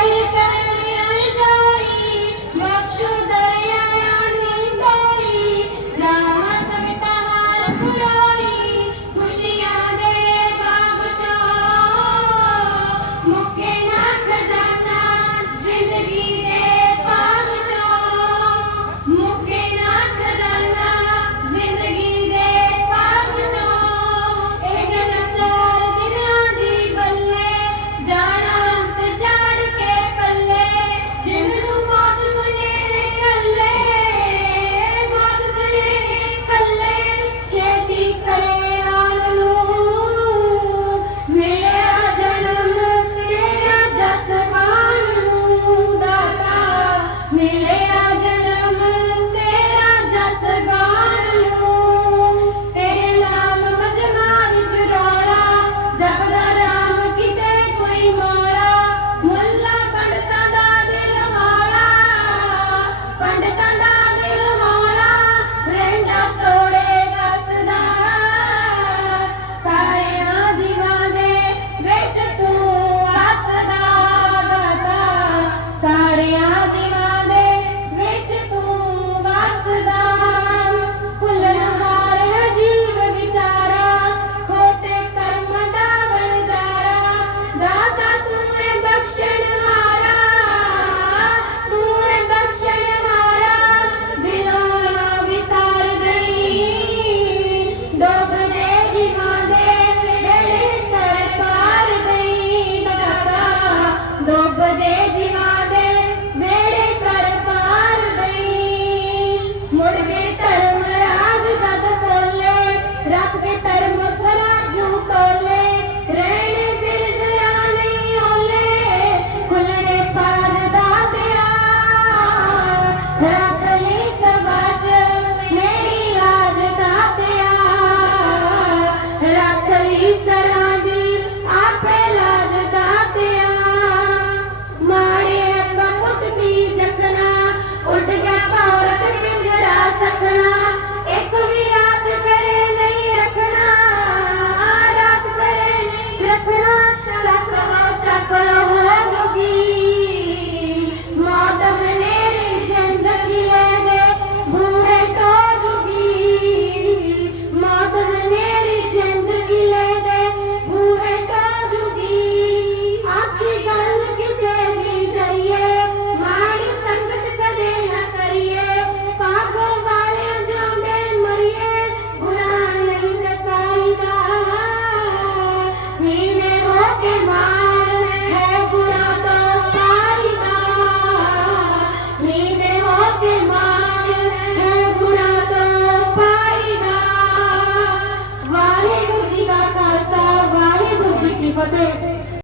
ਕਰ Fatima